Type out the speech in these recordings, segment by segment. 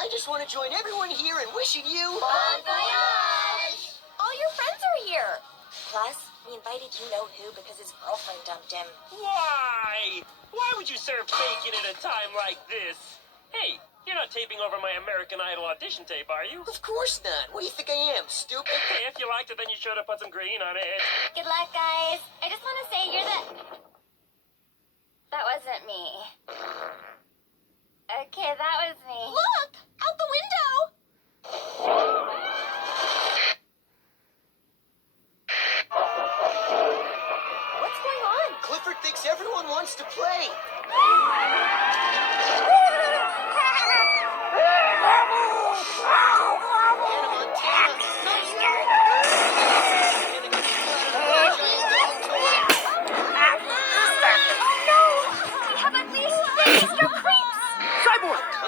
I just want to join everyone here in wishing you... Bon voyage! All your friends are here. Plus, we invited you-know-who because his girlfriend dumped him. Why? Why would you serve bacon at a time like this? Hey, you're not taping over my American Idol audition tape, are you? Of course not. What do you think I am, stupid? Hey, if you liked it, then you should have put some green on it. Good luck, guys. I just want to say you're the... That wasn't me. Okay, that was me. Look! Out the window! What's going on? Clifford thinks everyone wants to play.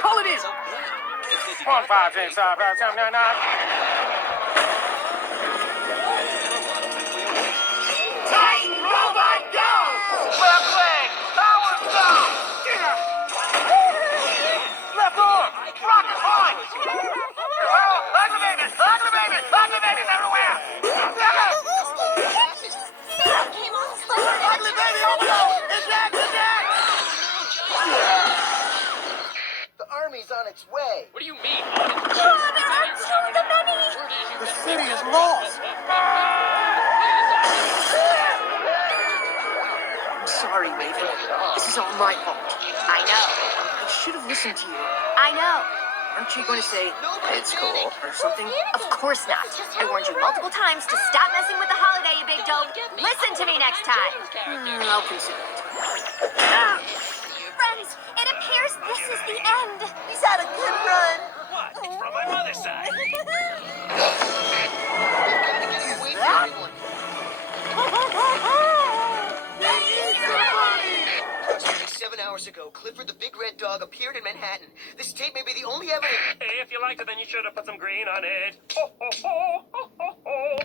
Call it in! 1, 5, 6, 7, 8, 9, 9. Titan Robot, go! Left leg, power stop! Left arm, rocket punch! Ugly babies, ugly babies, ugly babies everywhere! Ugly baby, oh no! Eject, eject! The army's on its way. What do you mean? The city is lost! I'm sorry, Raven. This is all my fault. I know. I should have listened to you. I know. Aren't you going to say, it's cool, or something? Of course not. I warned you multiple times to stop messing with the holiday, you big dope. Listen to me next time. I'll consider it. Friends, it appears this is the end. He's had a good run. What? It's from my mother's side. We've got to get away from everyone. Approximately 7 hours ago, Clifford the Big Red Dog appeared in Manhattan. This tape may be the only evidence... Hey, if you liked it, then you should have put some green on it. Ho, ho, ho, ho, ho, ho.